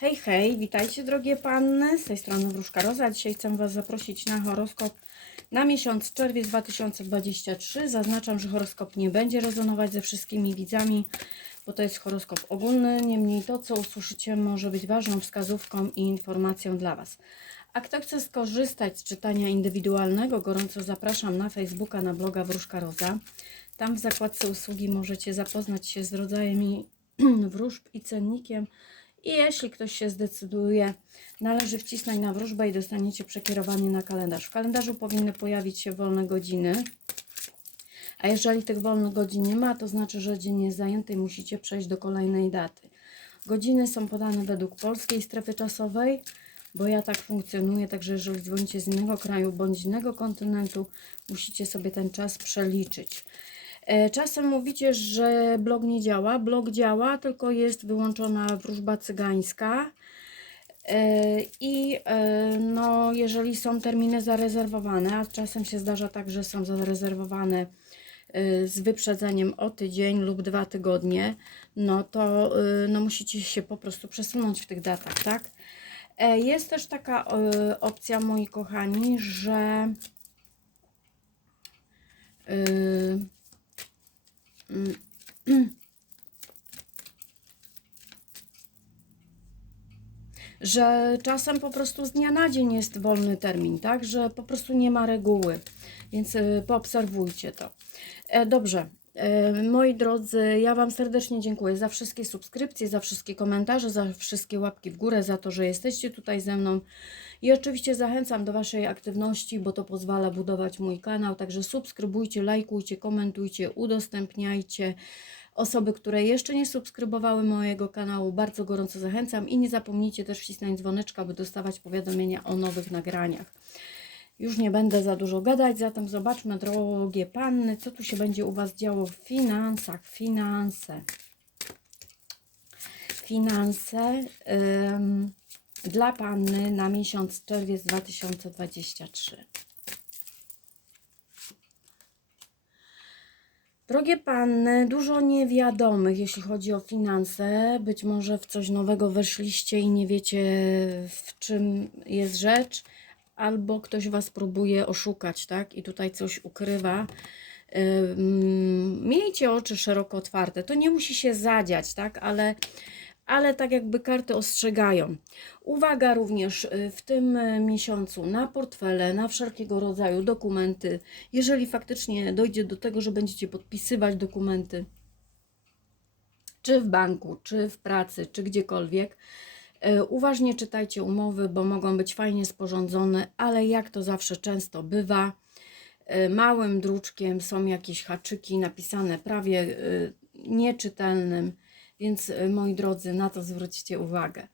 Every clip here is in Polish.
Hej, hej, witajcie drogie panny, z tej strony Wróżka Roza. Dzisiaj chcę Was zaprosić na horoskop na miesiąc czerwiec 2023. Zaznaczam, że horoskop nie będzie rezonować ze wszystkimi widzami, bo to jest horoskop ogólny. Niemniej to, co usłyszycie, może być ważną wskazówką i informacją dla Was. A kto chce skorzystać z czytania indywidualnego, gorąco zapraszam na Facebooka, na bloga Wróżka Roza. Tam w zakładce usługi możecie zapoznać się z rodzajem i wróżb i cennikiem. I jeśli ktoś się zdecyduje, należy wcisnąć na wróżbę i dostaniecie przekierowanie na kalendarz. W kalendarzu powinny pojawić się wolne godziny. A jeżeli tych wolnych godzin nie ma, to znaczy, że dzień jest zajęty i musicie przejść do kolejnej daty. Godziny są podane według polskiej strefy czasowej, bo ja tak funkcjonuję, także jeżeli dzwonicie z innego kraju bądź innego kontynentu, musicie sobie ten czas przeliczyć. E, Czasem mówicie, że blog nie działa. Blog działa, tylko jest wyłączona wróżba cygańska. E, I e, no, jeżeli są terminy zarezerwowane, a czasem się zdarza tak, że są zarezerwowane z wyprzedzeniem o tydzień lub dwa tygodnie, no to no, musicie się po prostu przesunąć w tych datach, tak? Jest też taka opcja, moi kochani, że że czasem po prostu z dnia na dzień jest wolny termin, tak? Że po prostu nie ma reguły, więc y, poobserwujcie to. E, dobrze. E, moi drodzy, ja Wam serdecznie dziękuję za wszystkie subskrypcje, za wszystkie komentarze, za wszystkie łapki w górę, za to, że jesteście tutaj ze mną. I oczywiście zachęcam do Waszej aktywności, bo to pozwala budować mój kanał. Także subskrybujcie, lajkujcie, komentujcie, udostępniajcie. Osoby, które jeszcze nie subskrybowały mojego kanału, bardzo gorąco zachęcam i nie zapomnijcie też wcisnąć dzwoneczka, by dostawać powiadomienia o nowych nagraniach. Już nie będę za dużo gadać, zatem zobaczmy, drogie panny, co tu się będzie u Was działo w finansach. Finanse. Finanse dla panny na miesiąc czerwiec 2023. Drogie panny, dużo niewiadomych, jeśli chodzi o finanse. Być może w coś nowego weszliście i nie wiecie, w czym jest rzecz, albo ktoś was próbuje oszukać, tak? I tutaj coś ukrywa. Miejcie oczy szeroko otwarte. To nie musi się zadziać, tak? Ale, ale tak jakby karty ostrzegają. Uwaga również y, w tym y, miesiącu na portfele, na wszelkiego rodzaju dokumenty. Jeżeli faktycznie dojdzie do tego, że będziecie podpisywać dokumenty, czy w banku, czy w pracy, czy gdziekolwiek, y, uważnie czytajcie umowy, bo mogą być fajnie sporządzone, ale jak to zawsze często bywa, małym druczkiem są jakieś haczyki napisane prawie nieczytelnym, więc y, moi drodzy, na to zwróćcie uwagę.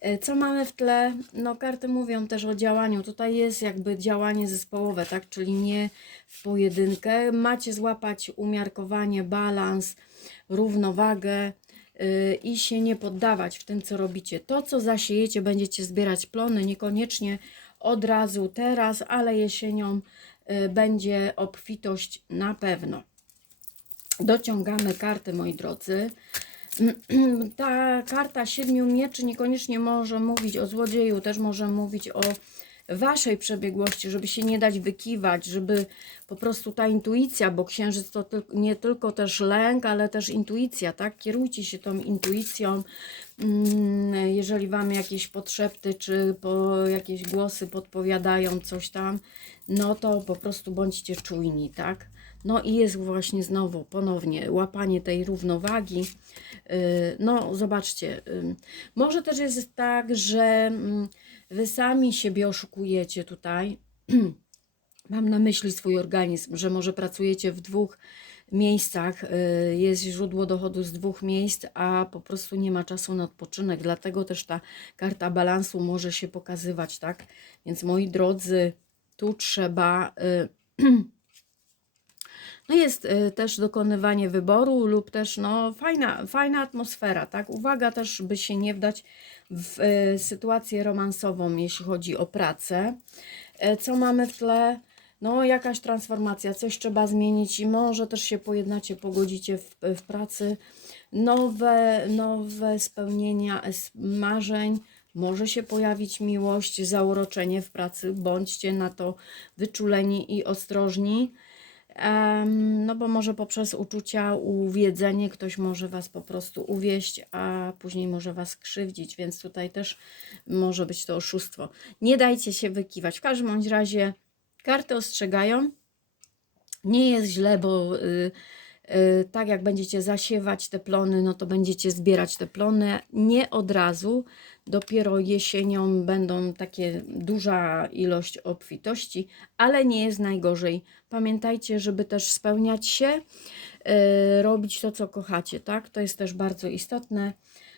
E, Co mamy w tle? No, karty mówią też o działaniu. Tutaj jest jakby działanie zespołowe, tak? Czyli nie w pojedynkę. Macie złapać umiarkowanie, balans, równowagę yy, i się nie poddawać w tym, co robicie. To, co zasiejecie, będziecie zbierać plony, niekoniecznie od razu teraz, ale jesienią będzie obfitość na pewno. Dociągamy karty, moi drodzy. Ta karta siedmiu mieczy niekoniecznie może mówić o złodzieju, też może mówić o waszej przebiegłości, żeby się nie dać wykiwać, żeby po prostu ta intuicja, bo księżyc to nie tylko też lęk, ale też intuicja, tak? Kierujcie się tą intuicją. Mm, Jeżeli wam jakieś podszepty czy po jakieś głosy podpowiadają coś tam, no to po prostu bądźcie czujni, tak? No i jest właśnie znowu ponownie łapanie tej równowagi. Yy, No, zobaczcie, ym, może też jest tak, że mm, wy sami siebie oszukujecie tutaj. Mam na myśli swój organizm, że może pracujecie w dwóch miejscach, y, jest źródło dochodu z dwóch miejsc, a po prostu nie ma czasu na odpoczynek. Dlatego też ta karta balansu może się pokazywać, tak? Więc moi drodzy, tu trzeba. y, No jest y, też dokonywanie wyboru lub też no, fajna, fajna atmosfera, tak? Uwaga też, by się nie wdać w y, sytuację romansową, jeśli chodzi o pracę. E, Co mamy w tle? No, jakaś transformacja, coś trzeba zmienić i może też się pojednacie, pogodzicie w, w pracy nowe, nowe spełnienia marzeń, może się pojawić miłość, zauroczenie w pracy, bądźcie na to wyczuleni i ostrożni. No bo może poprzez uczucia, uwiedzenie ktoś może Was po prostu uwieść, a później może Was krzywdzić, więc tutaj też może być to oszustwo. Nie dajcie się wykiwać. W każdym bądź razie karty ostrzegają. Nie jest źle, bo y, y, tak jak będziecie zasiewać te plony, no to będziecie zbierać te plony nie od razu. Dopiero jesienią będą takie duża ilość obfitości, ale nie jest najgorzej. Pamiętajcie, żeby też spełniać się, y, robić to, co kochacie, tak? To jest też bardzo istotne,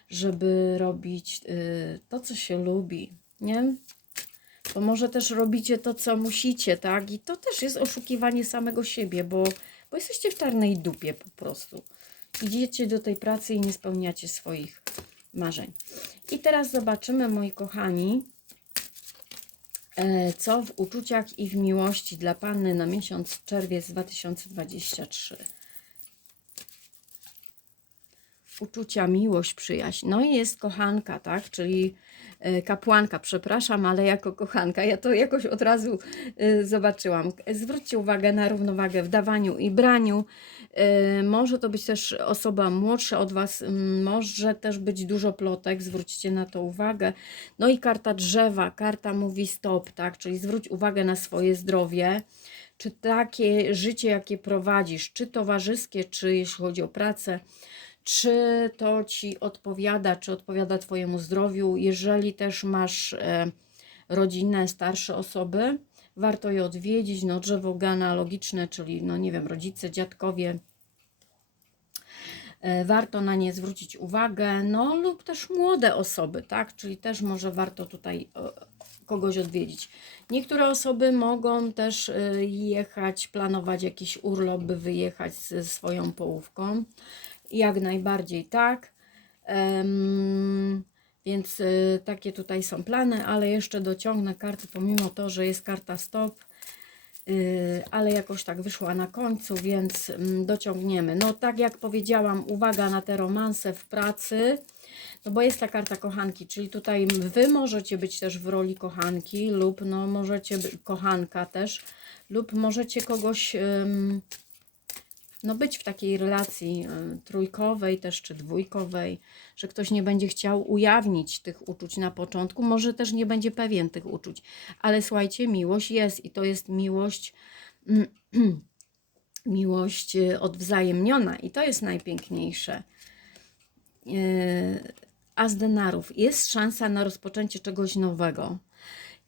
żeby robić y, to, co się lubi, nie? Bo może też robicie to, co musicie, tak? I to też jest oszukiwanie samego siebie, bo, bo jesteście w czarnej dupie po prostu. Idziecie do tej pracy i nie spełniacie swoich marzeń. I teraz zobaczymy, moi kochani, e, co w uczuciach i w miłości dla Panny na miesiąc czerwiec 2023. Uczucia, miłość, przyjaźń. No i jest kochanka, tak? Czyli kapłanka, przepraszam, ale jako kochanka. Ja to jakoś od razu e, zobaczyłam. Zwróćcie uwagę na równowagę w dawaniu i braniu. E, Może to być też osoba młodsza od Was, może też być dużo plotek, zwróćcie na to uwagę. No i karta drzewa, karta mówi stop, tak? Czyli zwróć uwagę na swoje zdrowie. Czy takie życie, jakie prowadzisz, czy towarzyskie, czy jeśli chodzi o pracę, czy to ci odpowiada, czy odpowiada Twojemu zdrowiu. Jeżeli też masz e, rodzinę, starsze osoby, warto je odwiedzić. No, drzewo genealogiczne, czyli, no nie wiem, rodzice, dziadkowie, e, warto na nie zwrócić uwagę, no lub też młode osoby, tak? Czyli też może warto tutaj kogoś odwiedzić. Niektóre osoby mogą też e, jechać, planować jakiś urlop, by wyjechać ze swoją połówką. Jak najbardziej tak. Em, więc y, takie tutaj są plany, ale jeszcze dociągnę karty, pomimo to, że jest karta stop, y, ale jakoś tak wyszła na końcu, więc mm, dociągniemy. No tak jak powiedziałam, uwaga na te romanse w pracy, no bo jest ta karta kochanki, czyli tutaj wy możecie być też w roli kochanki lub no możecie, kochanka też, lub możecie kogoś... ym, no być w takiej relacji y, trójkowej też, czy dwójkowej, że ktoś nie będzie chciał ujawnić tych uczuć na początku, może też nie będzie pewien tych uczuć, ale słuchajcie, miłość jest i to jest miłość, miłość y, odwzajemniona i to jest najpiękniejsze. Y, As denarów. Jest szansa na rozpoczęcie czegoś nowego.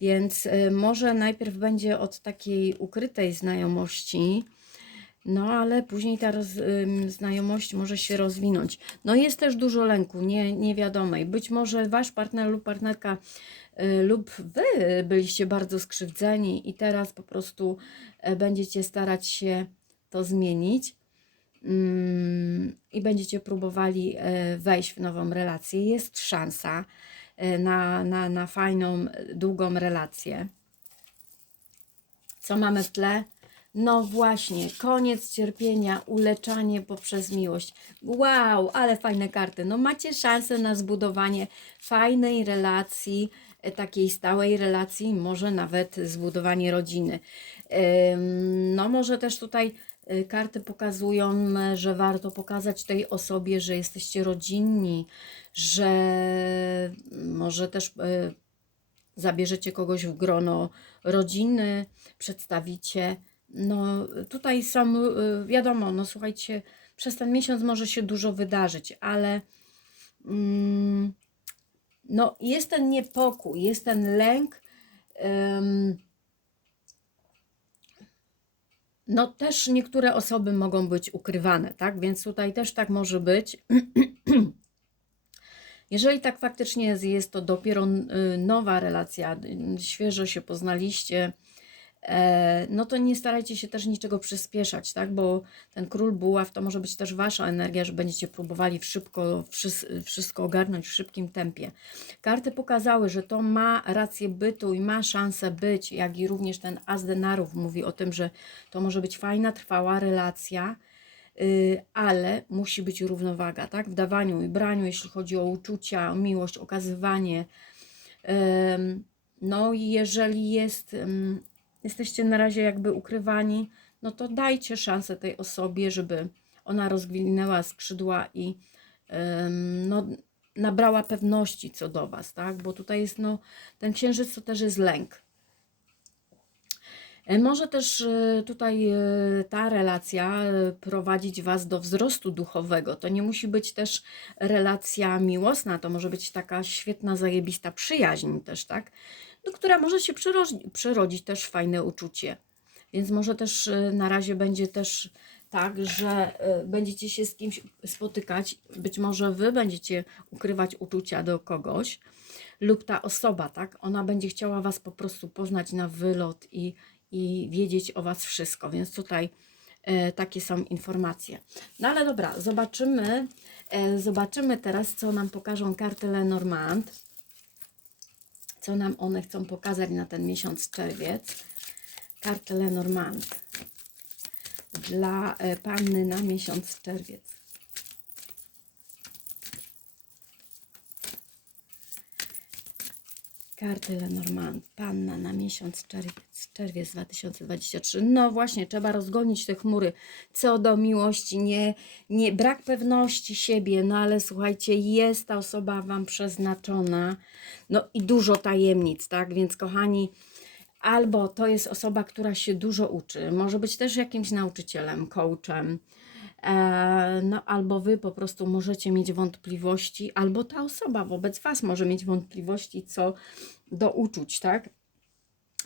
Więc może najpierw będzie od takiej ukrytej znajomości, no, ale później ta roz, ym, znajomość może się rozwinąć. No, jest też dużo lęku, nie, niewiadomej. Być może wasz partner lub partnerka y, lub wy byliście bardzo skrzywdzeni i teraz po prostu e, będziecie starać się to zmienić mm, i będziecie próbowali e, wejść w nową relację. Jest szansa e, na, na, na fajną, długą relację. Co mamy w tle? No właśnie, koniec cierpienia, uleczanie poprzez miłość. Wow, ale fajne karty. No macie szansę na zbudowanie fajnej relacji, e, takiej stałej relacji, może nawet zbudowanie rodziny. No może też tutaj y, karty pokazują, m, że warto pokazać tej osobie, że jesteście rodzinni, że może też zabierzecie kogoś w grono rodziny, przedstawicie. No tutaj są, y, wiadomo, no słuchajcie, przez ten miesiąc może się dużo wydarzyć, ale mm, no jest ten niepokój, jest ten lęk. no też niektóre osoby mogą być ukrywane, tak? Więc tutaj też tak może być. Jeżeli tak faktycznie jest, jest to dopiero y, nowa relacja, świeżo się poznaliście, no to nie starajcie się też niczego przyspieszać, tak? Bo ten król buław to może być też wasza energia, że będziecie próbowali szybko wszys- wszystko ogarnąć w szybkim tempie. Karty pokazały, że to ma rację bytu i ma szansę być, jak i również ten as denarów mówi o tym, że to może być fajna, trwała relacja. y, ale musi być równowaga, tak? W dawaniu i braniu, jeśli chodzi o uczucia, o miłość, okazywanie. No i jeżeli jest, jesteście na razie jakby ukrywani, no to dajcie szansę tej osobie, żeby ona rozwinęła skrzydła i no, nabrała pewności co do Was, tak? Bo tutaj jest, no, ten księżyc to też jest lęk. E, Może też e, tutaj e, ta relacja prowadzić Was do wzrostu duchowego. To nie musi być też relacja miłosna, to może być taka świetna, zajebista przyjaźń też, tak? No, która może się przyrodzić też fajne uczucie. Więc może też e, na razie będzie też tak, że e, będziecie się z kimś spotykać, być może Wy będziecie ukrywać uczucia do kogoś lub ta osoba, tak? Ona będzie chciała Was po prostu poznać na wylot i, i wiedzieć o Was wszystko, więc tutaj e, takie są informacje. No ale dobra, zobaczymy, e, zobaczymy teraz, co nam pokażą karty Lenormand, co nam one chcą pokazać na ten miesiąc czerwiec. Karty Lenormand dla e, panny na miesiąc czerwiec. Karty Lenormand, panna na miesiąc czerwiec, czerwiec 2023. No właśnie, trzeba rozgonić te chmury. Co do miłości, nie, nie brak pewności siebie, no ale słuchajcie, jest ta osoba Wam przeznaczona. No i dużo tajemnic, tak? Więc kochani, albo to jest osoba, która się dużo uczy, może być też jakimś nauczycielem, coachem, no albo wy po prostu możecie mieć wątpliwości, albo ta osoba wobec was może mieć wątpliwości co do uczuć, tak?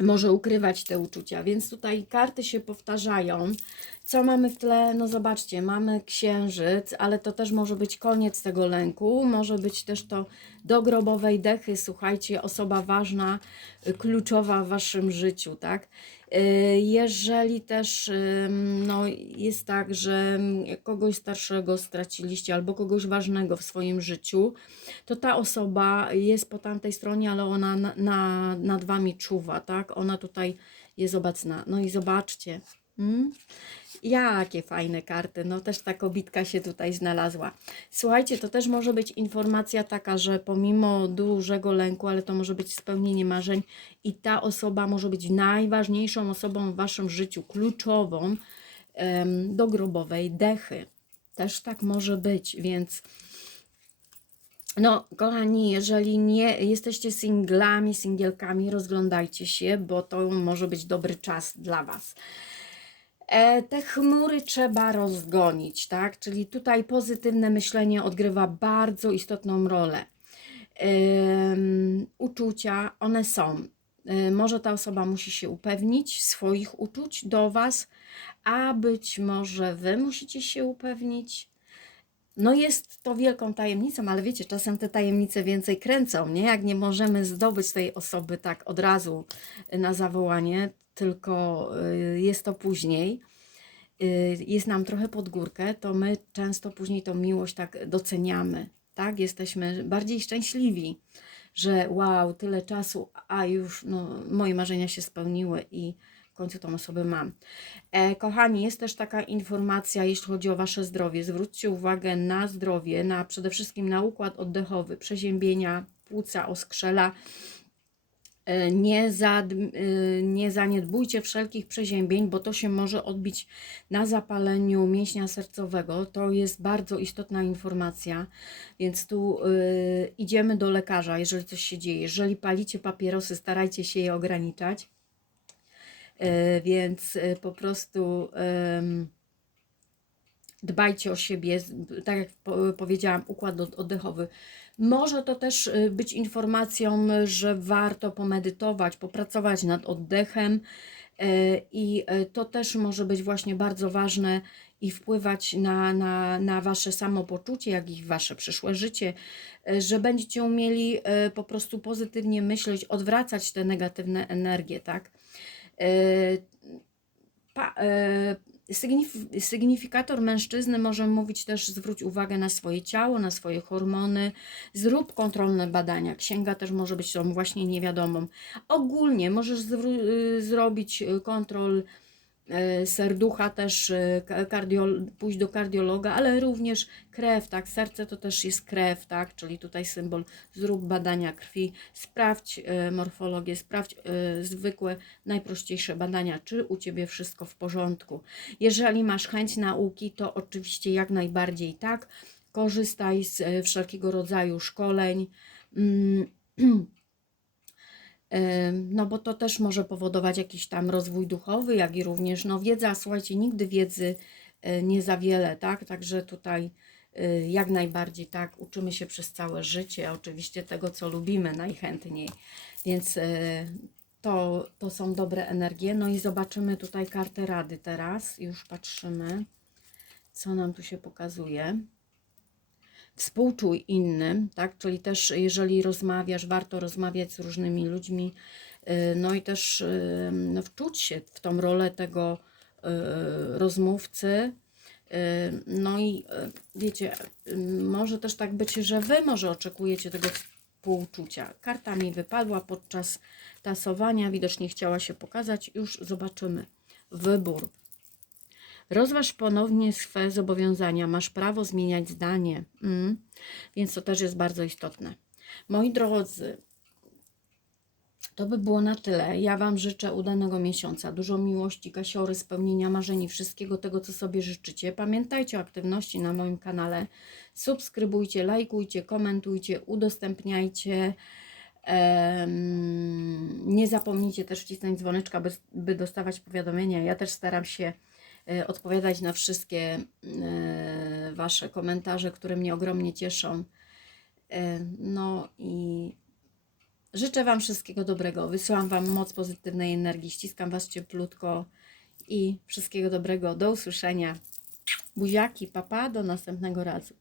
Może ukrywać te uczucia, więc tutaj karty się powtarzają. Co mamy w tle? No zobaczcie, mamy księżyc, ale to też może być koniec tego lęku, może być też to do grobowej dechy, słuchajcie, osoba ważna, kluczowa w waszym życiu, tak? Y, Jeżeli też no, jest tak, że ym, kogoś starszego straciliście albo kogoś ważnego w swoim życiu, to ta osoba jest po tamtej stronie, ale ona na, na, nad wami czuwa, tak? Ona tutaj jest obecna. No i zobaczcie. Mm? Jakie fajne karty. No też ta kobitka się tutaj znalazła. Słuchajcie, to też może być informacja taka, że pomimo dużego lęku, ale to może być spełnienie marzeń i ta osoba może być najważniejszą osobą w waszym życiu, kluczową do grobowej dechy. Też tak może być, więc no, kochani, jeżeli nie jesteście singlami, singielkami, rozglądajcie się, bo to może być dobry czas dla Was. E, te chmury trzeba rozgonić, tak? Czyli tutaj pozytywne myślenie odgrywa bardzo istotną rolę. Uczucia, one są. Y, może ta osoba musi się upewnić swoich uczuć do Was, a być może Wy musicie się upewnić. No jest to wielką tajemnicą, ale wiecie, czasem te tajemnice więcej kręcą, nie? Jak nie możemy zdobyć tej osoby tak od razu na zawołanie, tylko y, jest to później, y, jest nam trochę pod górkę, to my często później tą miłość tak doceniamy, tak? Jesteśmy bardziej szczęśliwi, że wow, tyle czasu, a już no, moje marzenia się spełniły i w końcu tą osobę mam. E, kochani, jest też taka informacja, jeśli chodzi o Wasze zdrowie. Zwróćcie uwagę na zdrowie, na przede wszystkim na układ oddechowy, przeziębienia płuca, oskrzela. E, Nie, zad, e, nie zaniedbujcie wszelkich przeziębień, bo to się może odbić na zapaleniu mięśnia sercowego. To jest bardzo istotna informacja, więc tu y, idziemy do lekarza, jeżeli coś się dzieje. Jeżeli palicie papierosy, starajcie się je ograniczać. E, więc e, po prostu dbajcie o siebie, tak jak po- powiedziałam, układ od- oddechowy. Może to też y, być informacją, że warto pomedytować, popracować nad oddechem e, i e, to też może być właśnie bardzo ważne i wpływać na, na, na Wasze samopoczucie, jak i Wasze przyszłe życie, że będziecie umieli po prostu pozytywnie myśleć, odwracać te negatywne energie, tak? Pa, sygnifikator mężczyzny może mówić też zwróć uwagę na swoje ciało, na swoje hormony, zrób kontrolne badania. Księga też może być tą właśnie niewiadomą. Ogólnie możesz y, zrobić y, kontrol serducha też, e, ka- kardiol, pójść do kardiologa, ale również krew, tak, serce to też jest krew, tak, czyli tutaj symbol, zrób badania krwi, sprawdź e, morfologię, sprawdź e, zwykłe, najprościejsze badania, czy u Ciebie wszystko w porządku. Jeżeli masz chęć nauki, to oczywiście jak najbardziej tak, korzystaj z e, wszelkiego rodzaju szkoleń, mm, No bo to też może powodować jakiś tam rozwój duchowy, jak i również no wiedza, słuchajcie, nigdy wiedzy y, nie za wiele, tak? Także tutaj y, jak najbardziej tak, uczymy się przez całe życie, oczywiście tego, co lubimy najchętniej, więc y, to, to są dobre energie. No i zobaczymy tutaj kartę rady teraz, już patrzymy, co nam tu się pokazuje współczuj innym, tak? Czyli też jeżeli rozmawiasz, warto rozmawiać z różnymi ludźmi, y, no i też y, no, wczuć się w tą rolę tego y, rozmówcy. No i wiecie, może też tak być, że wy może oczekujecie tego współczucia. Karta mi wypadła podczas tasowania, widocznie chciała się pokazać. Już zobaczymy. Wybór. Rozważ ponownie swe zobowiązania. Masz prawo zmieniać zdanie. Mm. Więc to też jest bardzo istotne. Moi drodzy, to by było na tyle. Ja Wam życzę udanego miesiąca, dużo miłości, kasiory, spełnienia marzeń i wszystkiego tego, co sobie życzycie. Pamiętajcie o aktywności na moim kanale. Subskrybujcie, lajkujcie, komentujcie, udostępniajcie. Nie zapomnijcie też wcisnąć dzwoneczka, by, dostawać powiadomienia. Ja też staram się odpowiadać na wszystkie e, Wasze komentarze, które mnie ogromnie cieszą. E, No i życzę Wam wszystkiego dobrego. Wysyłam Wam moc pozytywnej energii. Ściskam Was cieplutko i wszystkiego dobrego. Do usłyszenia. Buziaki, papa, do następnego razu.